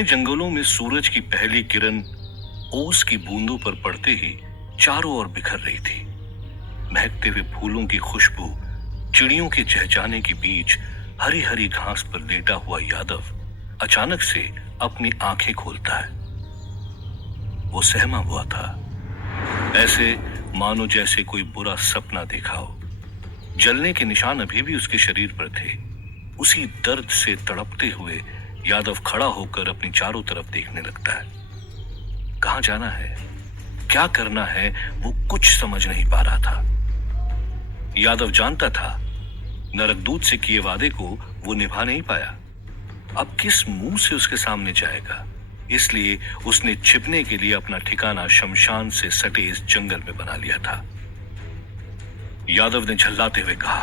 घने जंगलों में सूरज की पहली किरण ओस की बूंदों पर पड़ते ही चारों ओर बिखर रही थी। महकते हुए फूलों की खुशबू, चिड़ियों के चहचहाने के बीच हरी हरी घास पर लेटा हुआ यादव अचानक से अपनी आंखें खोलता है। वो सहमा हुआ था, ऐसे मानो जैसे कोई बुरा सपना देखा हो। जलने के निशान अभी भी उसके शरीर पर थे। उसी दर्द से तड़पते हुए यादव खड़ा होकर अपनी चारों तरफ देखने लगता है। कहां जाना है, क्या करना है, वो कुछ समझ नहीं पा रहा था। यादव जानता था नरकदूत से किए वादे को वो निभा नहीं पाया। अब किस मुंह से उसके सामने जाएगा, इसलिए उसने छिपने के लिए अपना ठिकाना शमशान से सटे इस जंगल में बना लिया था। यादव ने झल्लाते हुए कहा,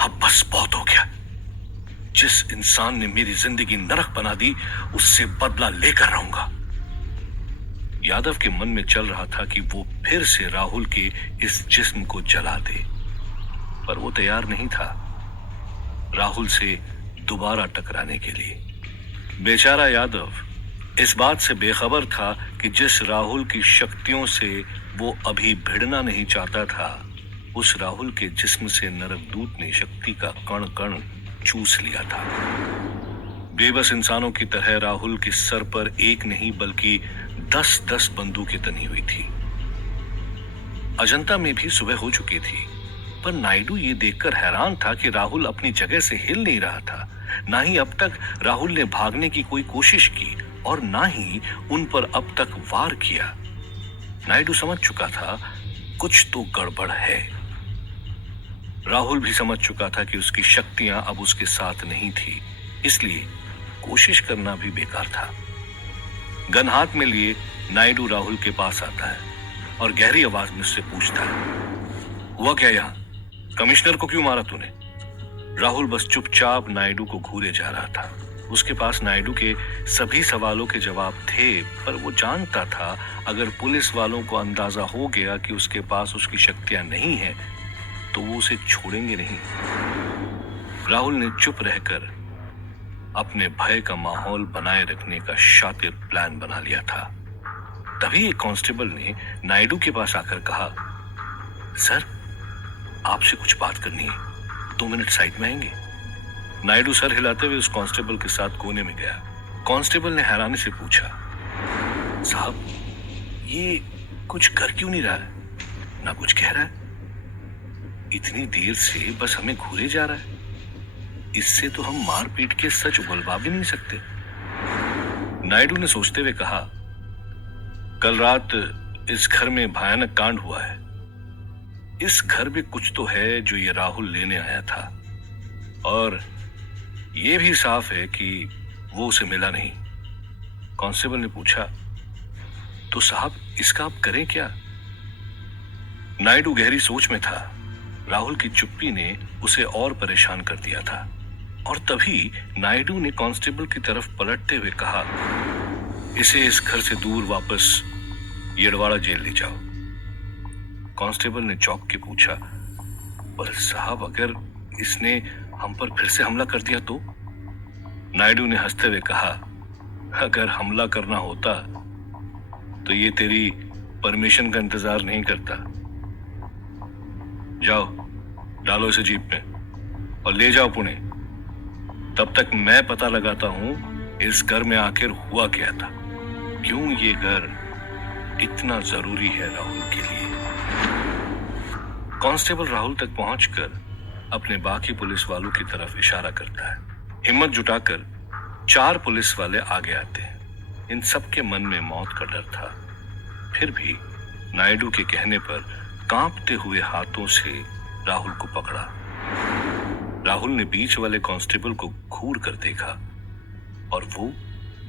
अब बस बहुत हो गया। जिस इंसान ने मेरी जिंदगी नरक बना दी, उससे बदला लेकर रहूंगा। यादव के मन में चल रहा था कि वो फिर से राहुल के इस जिस्म को जला दे, पर वो तैयार नहीं था राहुल से दोबारा टकराने के लिए। बेचारा यादव इस बात से बेखबर था कि जिस राहुल की शक्तियों से वो अभी भिड़ना नहीं चाहता था, उस राहुल के जिस्म से नरकदूत ने शक्ति का कण कण चूस लिया था। बेबस इंसानों की तरह राहुल के सर पर एक नहीं बल्कि 10-10 बंदूकें तनी हुई थी। अजंता में भी सुबह हो चुकी थी, पर नायडू ये देखकर हैरान था कि राहुल अपनी जगह से हिल नहीं रहा था। ना ही अब तक राहुल ने भागने की कोई कोशिश की और ना ही उन पर अब तक वार किया। नायडू समझ चुका था कुछ तो गड़बड़ है। राहुल भी समझ चुका था कि उसकी शक्तियां अब उसके साथ नहीं थी, इसलिए कोशिश करना भी बेकार था। गन हाथ में लिए नायडू राहुल के पास आता है और गहरी आवाज में उससे पूछता है, हुआ क्या यहां? कमिश्नर को क्यों मारा तूने? राहुल बस चुपचाप नायडू को घूरे जा रहा था। उसके पास नायडू के सभी सवालों के जवाब थे, पर वो जानता था अगर पुलिस वालों को अंदाजा हो गया कि उसके पास उसकी शक्तियां नहीं हैं, तो वो उसे छोड़ेंगे नहीं। राहुल ने चुप रहकर अपने भय का माहौल बनाए रखने का शातिर प्लान बना लिया था। तभी एक कांस्टेबल ने नायडू के पास आकर कहा, सर, आपसे कुछ बात करनी है, 2 मिनट साइड में आएंगे? नायडू सर हिलाते हुए उस कांस्टेबल के साथ कोने में गया। कांस्टेबल ने हैरानी से पूछा, साहब, ये कुछ कर क्यों नहीं रहा है, ना कुछ कह रहा है, इतनी देर से बस हमें घूरे जा रहा है। इससे तो हम मार पीट के सच उगलवा भी नहीं सकते। नायडू ने सोचते हुए कहा, कल रात इस घर में भयानक कांड हुआ है। इस घर में कुछ तो है जो ये राहुल लेने आया था, और ये भी साफ है कि वो उसे मिला नहीं। कांस्टेबल ने पूछा, तो साहब, इसका आप करें क्या? नायडू गहरी सोच में था। राहुल की चुप्पी ने उसे और परेशान कर दिया था, और तभी नायडू ने कांस्टेबल की तरफ पलटते हुए कहा, इसे इस घर से दूर वापस येड़वाड़ा जेल ले जाओ। कांस्टेबल ने चौंक के पूछा, पर साहब, अगर इसने हम पर फिर से हमला कर दिया तो? नायडू ने हंसते हुए कहा, अगर हमला करना होता तो ये तेरी परमिशन का इंतजार नहीं करता। जाओ, डालो इसे जीप में और ले जाओ पुणे। तब तक मैं पता लगाता हूं इस घर में आखिर हुआ क्या था, क्यों ये घर इतना जरूरी है राहुल के लिए। कांस्टेबल राहुल तक पहुंचकर अपने बाकी पुलिस वालों की तरफ इशारा करता है। हिम्मत जुटाकर 4 पुलिस वाले आगे आते हैं। इन सब के मन में मौत का डर था, फिर भी नायडू के कहने पर कांपते हुए हाथों से राहुल को पकड़ा। राहुल ने बीच वाले कांस्टेबल को घूर कर देखा और वो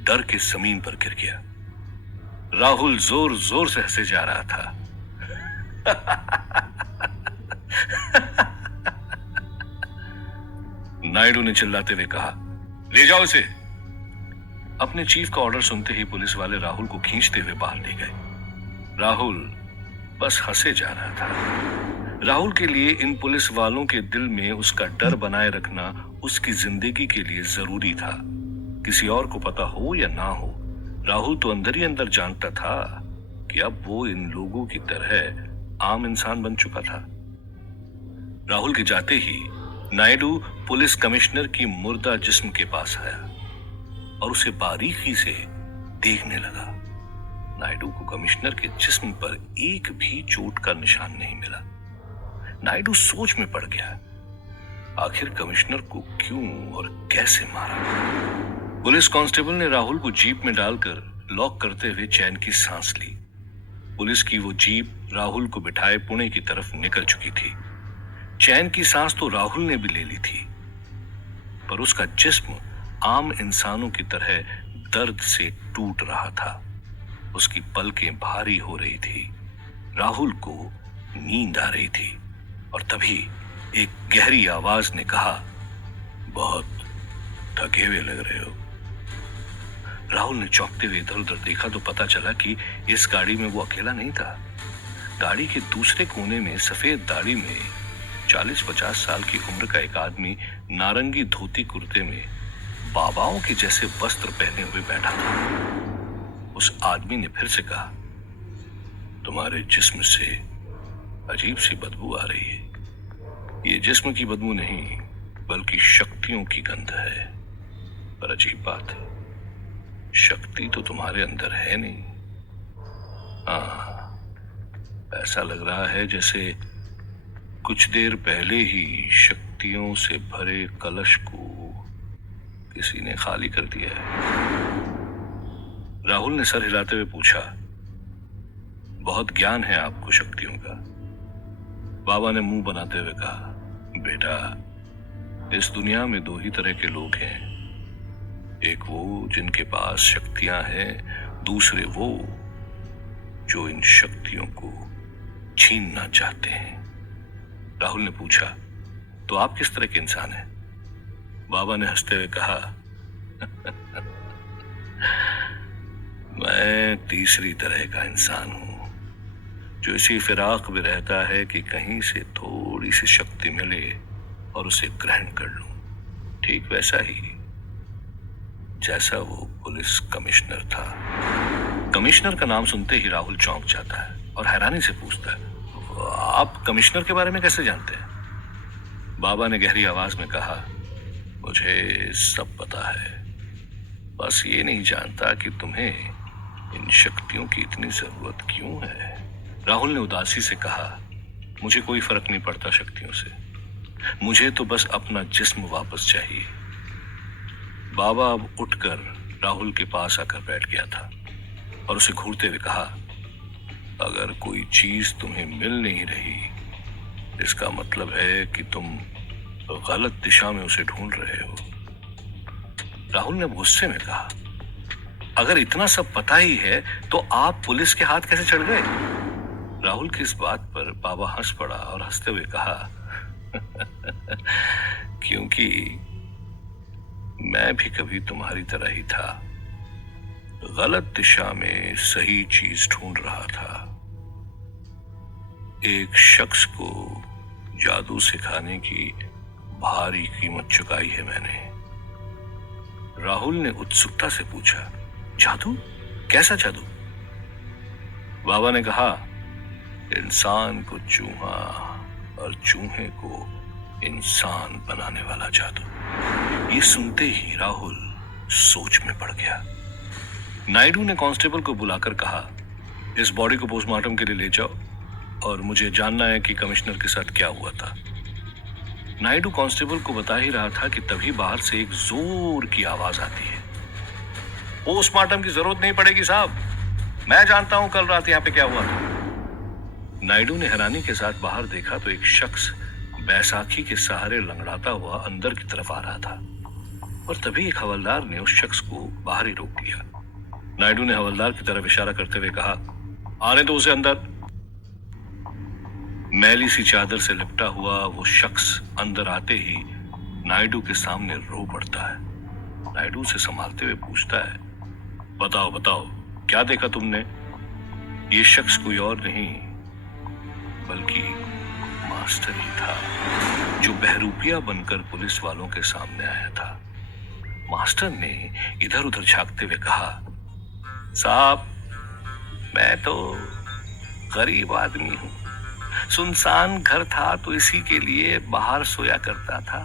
डर के जमीन पर गिर गया। राहुल जोर जोर से हंसे जा रहा था। नायडू ने चिल्लाते हुए कहा, ले जाओ इसे। अपने चीफ का ऑर्डर सुनते ही पुलिस वाले राहुल को खींचते हुए बाहर ले गए। राहुल बस हंसे जा रहा था। राहुल के लिए इन पुलिस वालों के दिल में उसका डर बनाए रखना उसकी जिंदगी के लिए जरूरी था। किसी और को पता हो या ना हो, राहुल तो अंदर ही अंदर जानता था कि अब वो इन लोगों की तरह आम इंसान बन चुका था। राहुल के जाते ही नायडू पुलिस कमिश्नर की मुर्दा जिस्म के पास आया और उसे बारीकी से देखने लगा। नायडू को कमिश्नर के जिस्म पर एक भी चोट का निशान नहीं मिला। नायडू सोच में पड़ गया, आखिर कमिश्नर को क्यों और कैसे मारा। पुलिस कांस्टेबल ने राहुल को जीप में डालकर लॉक करते हुए चैन की सांस ली। पुलिस की वो जीप राहुल को बिठाए पुणे की तरफ निकल चुकी थी। चैन की सांस तो राहुल ने भी ले ली थी, पर उसका जिस्म आम इंसानों की तरह दर्द से टूट रहा था। उसकी पलकें भारी हो रही थी। राहुल को नींद आ रही थी और तभी एक गहरी आवाज ने कहा, बहुत थके हुए लग रहे हो। राहुल ने चौंकते हुए इधर उधर देखा तो पता चला कि इस गाड़ी में वो अकेला नहीं था। गाड़ी के दूसरे कोने में सफेद दाढ़ी में 40-50 साल की उम्र का एक आदमी नारंगी धोती कुर्ते में बाबाओं के जैसे वस्त्र पहने हुए बैठा था। उस आदमी ने फिर से कहा, तुम्हारे जिस्म से अजीब सी बदबू आ रही है। ये जिस्म की बदबू नहीं बल्कि शक्तियों की गंध है। पर अजीब बात है, शक्ति तो तुम्हारे अंदर है नहीं। हाँ, ऐसा लग रहा है जैसे कुछ देर पहले ही शक्तियों से भरे कलश को किसी ने खाली कर दिया है। राहुल ने सर हिलाते हुए पूछा, बहुत ज्ञान है आपको शक्तियों का। बाबा ने मुंह बनाते हुए कहा, बेटा, इस दुनिया में दो ही तरह के लोग हैं, एक वो जिनके पास शक्तियां हैं, दूसरे वो जो इन शक्तियों को छीनना चाहते हैं। राहुल ने पूछा, तो आप किस तरह के इंसान हैं? बाबा ने हंसते हुए कहा, मैं तीसरी तरह का इंसान हूं, जो इसी फिराक में रहता है कि कहीं से थोड़ी सी शक्ति मिले और उसे ग्रहण कर लूं। ठीक वैसा ही जैसा वो पुलिस कमिश्नर था। कमिश्नर का नाम सुनते ही राहुल चौंक जाता है और हैरानी से पूछता है, आप कमिश्नर के बारे में कैसे जानते हैं? बाबा ने गहरी आवाज में कहा, मुझे सब पता है, बस ये नहीं जानता कि तुम्हें इन शक्तियों की इतनी जरूरत क्यों है। राहुल ने उदासी से कहा, मुझे कोई फर्क नहीं पड़ता शक्तियों से, मुझे तो बस अपना जिस्म वापस चाहिए। बाबा अब उठकर राहुल के पास आकर बैठ गया था और उसे घूरते हुए कहा, अगर कोई चीज तुम्हें मिल नहीं रही, इसका मतलब है कि तुम गलत दिशा में उसे ढूंढ रहे हो। राहुल ने गुस्से में कहा, अगर इतना सब पता ही है तो आप पुलिस के हाथ कैसे चढ़ गए? राहुल की इस बात पर बाबा हंस पड़ा और हंसते हुए कहा, क्योंकि मैं भी कभी तुम्हारी तरह ही था, गलत दिशा में सही चीज ढूंढ रहा था। एक शख्स को जादू सिखाने की भारी कीमत चुकाई है मैंने। राहुल ने उत्सुकता से पूछा, जादू? कैसा जादू? बाबा ने कहा, इंसान को चूहा और चूहे को इंसान बनाने वाला जादू। ये सुनते ही राहुल सोच में पड़ गया। नायडू ने कांस्टेबल को बुलाकर कहा, इस बॉडी को पोस्टमार्टम के लिए ले जाओ और मुझे जानना है कि कमिश्नर के साथ क्या हुआ था। नायडू कांस्टेबल को बता ही रहा था कि तभी बाहर से एक जोर की आवाज आती है, पोस्टमार्टम की जरूरत नहीं पड़ेगी साहब, मैं जानता हूं कल रात यहाँ पे क्या हुआ था। नायडू ने हैरानी के साथ बाहर देखा तो एक शख्स बैसाखी के सहारे लंगड़ाता हुआ अंदर की तरफ आ रहा था और तभी एक हवलदार ने उस शख्स को बाहर ही रोक लिया। नायडू ने हवलदार की तरफ इशारा करते हुए कहा, आने दो उसे अंदर। मैली सी चादर से लिपटा हुआ वो शख्स अंदर आते ही नायडू के सामने रो पड़ता है। नायडू उसे संभालते हुए पूछता है, बताओ बताओ क्या देखा तुमने? ये शख्स कोई और नहीं बल्कि मास्टर ही था, जो बहरूपिया बनकर पुलिस वालों के सामने आया था। मास्टर ने इधर उधर झांकते हुए कहा, साहब, मैं तो गरीब आदमी हूं। सुनसान घर था तो इसी के लिए बाहर सोया करता था।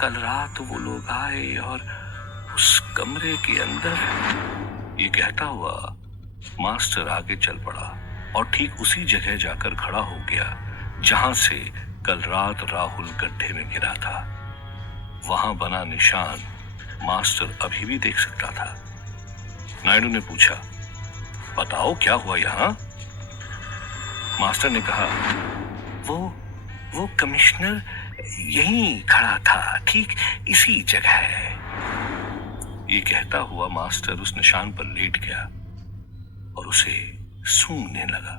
कल रात वो लोग आए और उस कमरे के अंदर। ये कहता हुआ मास्टर आगे चल पड़ा और ठीक उसी जगह जाकर खड़ा हो गया जहां से कल रात राहुल गड्ढे में गिरा था। वहां बना निशान मास्टर अभी भी देख सकता था। नायडू ने पूछा, बताओ क्या हुआ यहां? मास्टर ने कहा, वो कमिश्नर यहीं खड़ा था, ठीक इसी जगह है। ये कहता हुआ मास्टर उस निशान पर लेट गया और उसे सूंघने लगा।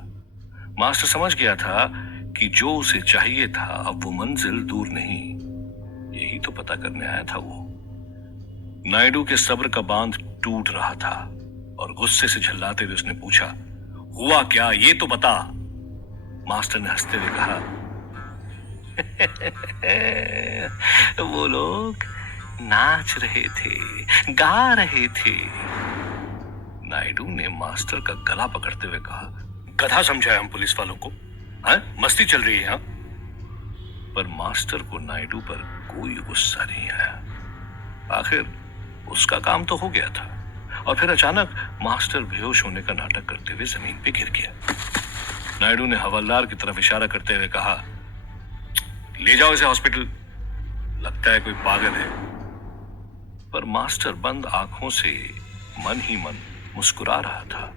मास्टर समझ गया था कि जो उसे चाहिए था अब वो मंजिल दूर नहीं, यही तो पता करने आया था वो। नायडू के सब्र का बांध टूट रहा था और गुस्से से झल्लाते हुए उसने पूछा, हुआ क्या, ये तो बता। मास्टर ने हंसते हुए कहा, वो लोग नाच रहे थे, गा रहे थे। नायडू ने मास्टर का गला पकड़ते हुए कहा, गधा समझा है हम पुलिस वालों को? मस्ती चल रही है यहां? पर मास्टर को नायडू पर कोई गुस्सा नहीं आया। आखिर उसका काम तो हो गया था। और फिर अचानक मास्टर बेहोश होने का नाटक करते हुए जमीन पे गिर गया। नायडू ने हवलदार की तरफ इशारा करते हुए कहा, ले जाओ इसे हॉस्पिटल, लगता है कोई पागल है। पर मास्टर बंद आंखों से मन ही मन मुस्कुरा रहा था।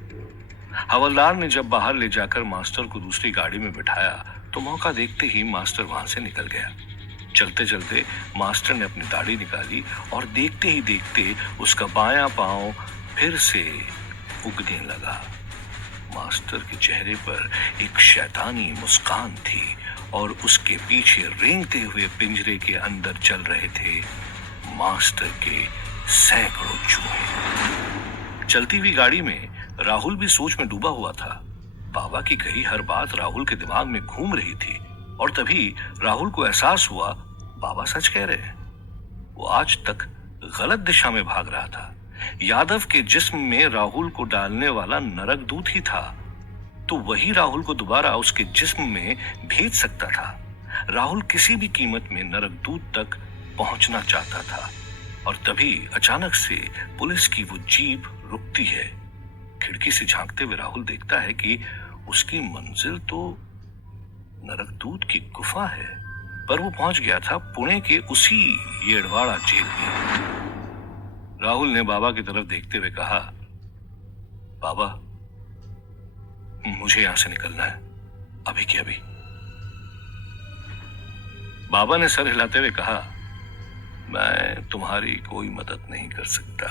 हवलदार ने जब बाहर ले जाकर मास्टर को दूसरी गाड़ी में बिठाया तो मौका देखते ही मास्टर वहां से निकल गया। चलते चलते मास्टर ने अपनी दाढ़ी निकाली और देखते ही देखते उसका बायां पांव फिर से उगने लगा। मास्टर के चेहरे पर एक शैतानी मुस्कान थी और उसके पीछे रेंगते हुए पिंजरे के अंदर चल रहे थे मास्टर के सैकड़ों चूहे। चलती हुई गाड़ी में राहुल भी सोच में डूबा हुआ था। बाबा की कही हर बात राहुल के दिमाग में घूम रही थी और तभी राहुल को एहसास हुआ बाबा सच कह रहे हैं। वो आज तक गलत दिशा में भाग रहा था। यादव के जिस्म में राहुल को डालने वाला नरक दूत ही था, तो वही राहुल को दोबारा उसके जिस्म में भेज सकता था। राहुल किसी भी कीमत में नरक दूत तक पहुंचना चाहता था और तभी अचानक से पुलिस की वो जीप रुकती है। खिड़की से झांकते हुए राहुल देखता है कि उसकी मंजिल तो नरकदूत की गुफा है, पर वो पहुंच गया था पुणे के उसी येड़वाड़ा जेल में। राहुल ने बाबा की तरफ देखते हुए कहा, बाबा, मुझे यहां से निकलना है, अभी के अभी। बाबा ने सर हिलाते हुए कहा, मैं तुम्हारी कोई मदद नहीं कर सकता।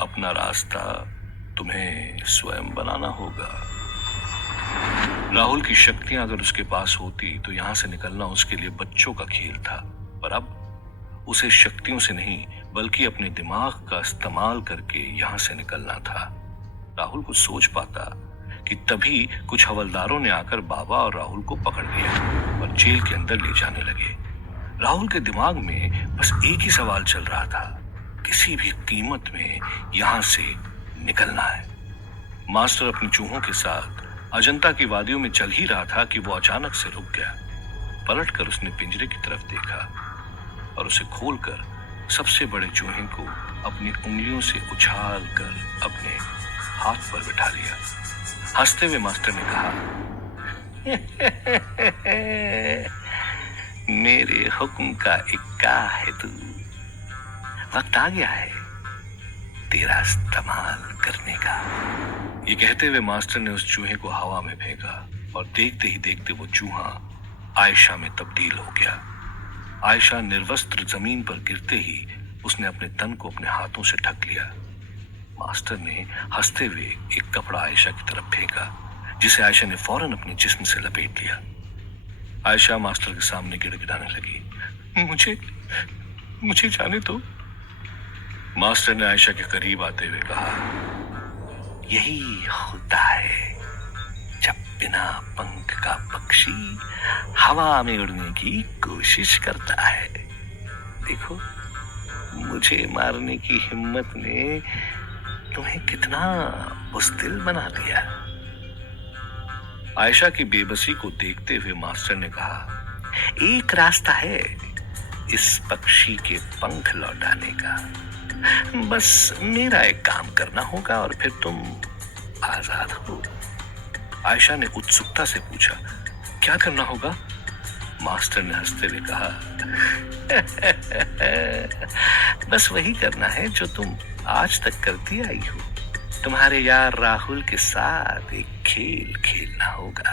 अपना रास्ता तुम्हें स्वयं बनाना होगा। राहुल की शक्तियां अगर उसके पास होती तो यहां से निकलना उसके लिए बच्चों का खेल था, पर अब उसे शक्तियों से नहीं बल्कि अपने दिमाग का इस्तेमाल करके यहां से निकलना था। राहुल कुछ सोच पाता कि तभी कुछ हवलदारों ने आकर बाबा और राहुल को पकड़ लिया और जेल के अंदर ले जाने लगे। राहुल के दिमाग में बस एक ही सवाल चल रहा था, किसी भी कीमत में यहां से निकलना है। मास्टर अपने चूहों के साथ अजंता की वादियों में चल ही रहा था कि वो अचानक से रुक गया। पलटकर उसने पिंजरे की तरफ देखा और उसे खोलकर सबसे बड़े चूहे को अपनी उंगलियों से उछाल कर अपने हाथ पर बिठा लिया। हंसते हुए मास्टर ने कहा, मेरे हुक्म का इक्का है तू, वक्त आ गया है तेरा इस्तेमाल करने का। ये कहते हुए मास्टर ने उस चूहे को हवा में फेंका और देखते ही देखते वो चूहा आयशा में तब्दील हो गया। आयशा निर्वस्त्र जमीन पर गिरते ही उसने अपने तन को अपने हाथों से ढक लिया। मास्टर ने हंसते हुए एक कपड़ा आयशा की तरफ फेंका, जिसे आयशा ने फौरन अपने जिस्म से लपेट लिया। आयशा मास्टर के सामने गिड़गिड़ाने लगी, मुझे जाने दो। मास्टर ने आयशा के करीब आते हुए कहा, यही होता है जब बिना पंख का पक्षी हवा में उड़ने की कोशिश करता है। देखो, मुझे मारने की हिम्मत ने तुम्हें कितना बुज़दिल बना दिया। आयशा की बेबसी को देखते हुए मास्टर ने कहा, एक रास्ता है इस पक्षी के पंख लौटाने का। बस मेरा एक काम करना होगा और फिर तुम आजाद हो। आयशा ने उत्सुकता से पूछा, क्या करना होगा? मास्टर ने हंसते हुए कहा, बस वही करना है जो तुम आज तक करती आई हो। तुम्हारे यार राहुल के साथ एक खेल खेलना होगा।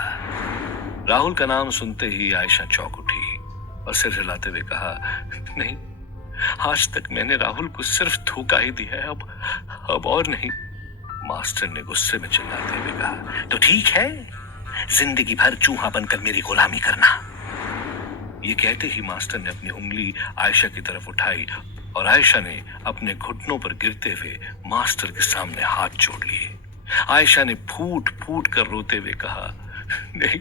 राहुल का नाम सुनते ही आयशा चौंक उठी और सिर हिलाते हुए कहा, नहीं, आज तक मैंने राहुल को सिर्फ धोखा ही दिया है, अब और नहीं। मास्टर ने गुस्से में चिल्लाते हुए कहा, तो ठीक है, जिंदगी भर चूहा बनकर मेरी गुलामी करना। ये कहते ही मास्टर ने अपनी उंगली आयशा की तरफ उठाई और आयशा ने अपने घुटनों पर गिरते हुए मास्टर के सामने हाथ जोड़ लिए। आयशा ने फूट फूट कर रोते हुए कहा, नहीं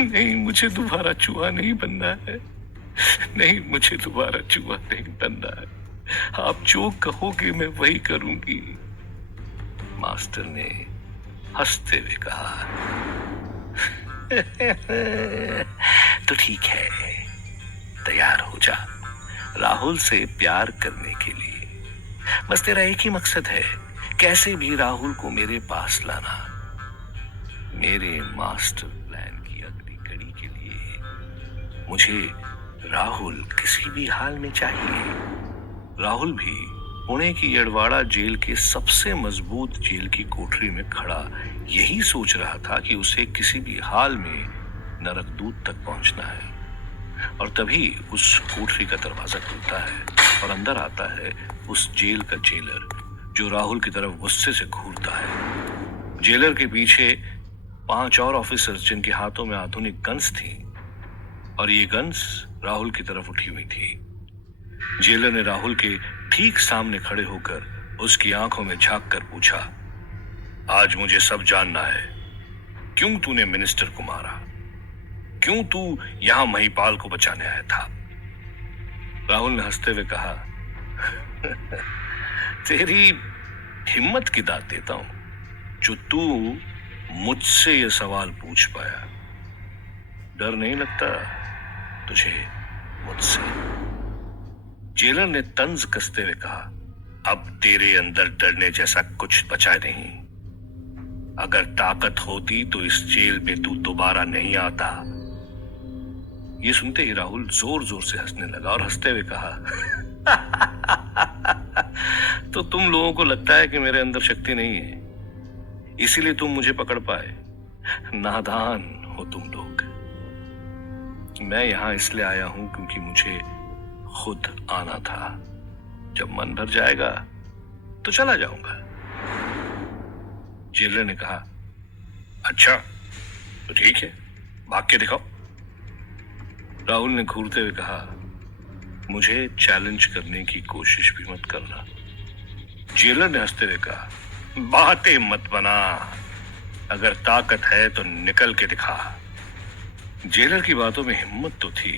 नहीं, मुझे दोबारा चूहा नहीं बनना है। नहीं, मुझे दोबारा चूहा नहीं बनना है। आप जो कहोगे मैं वही करूंगी। मास्टर ने हंसते हुए कहा, तो ठीक है, तैयार हो जा राहुल से प्यार करने के लिए। बस तेरा एक ही मकसद है, कैसे भी राहुल को मेरे पास लाना। मेरे मास्टर प्लान की अगली कड़ी के लिए मुझे राहुल किसी भी हाल में चाहिए। राहुल भी पुणे की यड़वाड़ा जेल के सबसे मजबूत जेल की कोठरी में खड़ा यही सोच रहा था कि उसे किसी भी हाल में नरकदूत तक पहुंचना है। और तभी उस कोठरी का दरवाजा खुलता है और अंदर आता है उस जेल का जेलर, जो राहुल की तरफ गुस्से से घूरता है। जेलर के पीछे 5 और ऑफिसर्स, जिनके हाथों में आधुनिक गन्स थी, और ये गन्स राहुल की तरफ उठी हुई थी। जेलर ने राहुल के ठीक सामने खड़े होकर उसकी आंखों में झांक कर पूछा, आज मुझे सब जानना है, क्यों तूने मिनिस्टर को मारा? क्यों तू यहां महिपाल को बचाने आया था? राहुल ने हंसते हुए कहा, तेरी हिम्मत की दाद देता हूं जो तू मुझसे यह सवाल पूछ पाया। डर नहीं लगता तुझे मुझसे? जेलर ने तंज कसते हुए कहा, अब तेरे अंदर डरने जैसा कुछ बचा नहीं। अगर ताकत होती तो इस जेल में तू दोबारा नहीं आता। ये सुनते ही राहुल जोर जोर से हंसने लगा और हंसते हुए कहा, तो तुम लोगों को लगता है कि मेरे अंदर शक्ति नहीं है, इसीलिए तुम मुझे पकड़ पाए। नादान हो तुम लोग। मैं यहां इसलिए आया हूं क्योंकि मुझे खुद आना था। जब मन भर जाएगा तो चला जाऊंगा। जेलर ने कहा, अच्छा तो ठीक है, भाग के दिखाओ। राहुल ने घूरते हुए कहा, मुझे चैलेंज करने की कोशिश भी मत करना। जेलर ने हंसते हुए कहा, बातें मत बना, अगर ताकत है तो निकल के दिखा। जेलर की बातों में हिम्मत तो थी,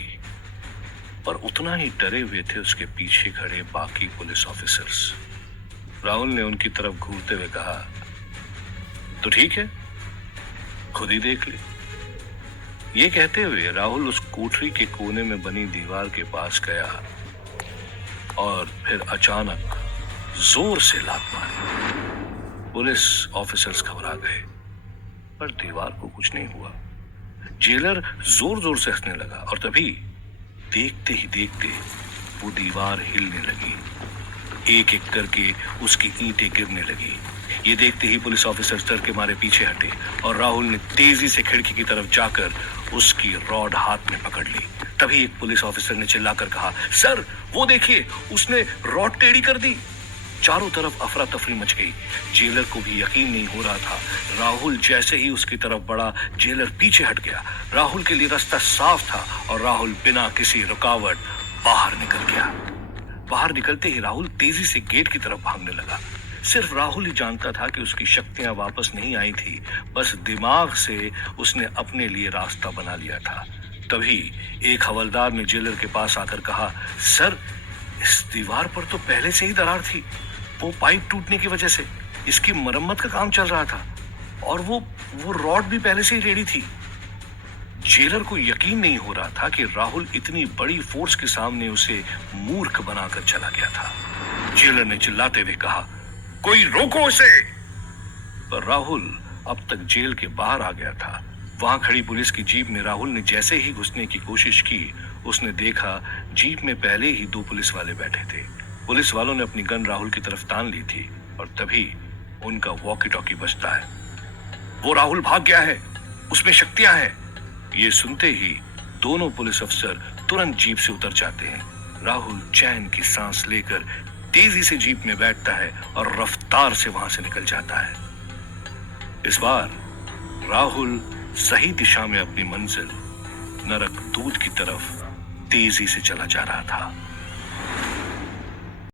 पर उतना ही डरे हुए थे उसके पीछे खड़े बाकी पुलिस ऑफिसर्स। राहुल ने उनकी तरफ घूरते हुए कहा, तो ठीक है, खुद ही देख ले। ये कहते हुए राहुल उस कोठरी के कोने में बनी दीवार के पास गया और फिर अचानक जोर से लात मारी। पुलिस ऑफिसर्स घबरा गए, पर दीवार को कुछ नहीं हुआ। जेलर जोर जोर से हंसने लगा और तभी देखते ही देखते वो दीवार हिलने लगी। एक एक करके उसकी ईंटें गिरने लगी। ये देखते ही पुलिस ऑफिसर डर के मारे पीछे हटे और राहुल ने तेजी से खिड़की की तरफ जाकर उसकी रॉड हाथ में पकड़ ली। तभी एक पुलिस ऑफिसर ने चिल्लाकर कहा, सर वो देखिए, उसने रॉड टेढ़ी कर दी। चारों तरफ अफरा तफरी मच गई। जेलर को भी यकीन नहीं हो रहा था। राहुल जैसे ही उसकी तरफ बढ़ा, जेलर पीछे हट गया। राहुल के लिए रास्ता साफ था और राहुल बिना किसी रुकावट बाहर निकल गया। बाहर निकलते ही राहुल तेजी से गेट की तरफ भागने लगा। सिर्फ राहुल ही जानता था कि उसकी शक्तियां वापस नहीं आई थी, बस दिमाग से उसने अपने लिए रास्ता बना लिया था। तभी एक हवलदार ने जेलर के पास आकर कहा, सर इस दीवार पर तो पहले से ही दरार थी। वो पाइप टूटने की वजह से इसकी मरम्मत का काम चल रहा था और वो रॉड भी पहले से ही रेडी थी। जेलर को यकीन नहीं हो रहा था कि राहुल इतनी बड़ी फोर्स के सामने उसे मूर्ख बनाकर चला गया था। जेलर ने चिल्लाते हुए कहा, कोई रोको उसे। पर राहुल अब तक जेल के बाहर आ गया था। वहां खड़ी पुलिस की जीप में राहुल ने जैसे ही घुसने की कोशिश की, उसने देखा जीप में पहले ही 2 पुलिस वाले बैठे थे। पुलिस वालों ने अपनी गन राहुल की तरफ तान ली थी और तभी उनका वॉकी टॉकी बजता है। वो राहुल भाग गया है, उसमें शक्तियां हैं। ये सुनते ही दोनों पुलिस अफसर तुरंत जीप से उतर जाते हैं। राहुल चैन की सांस लेकर तेजी से जीप में बैठता है और रफ्तार से वहां से निकल जाता है। इस बार राहुल सही दिशा में अपनी मंजिल नरक दूत की तरफ तेजी से चला जा रहा था।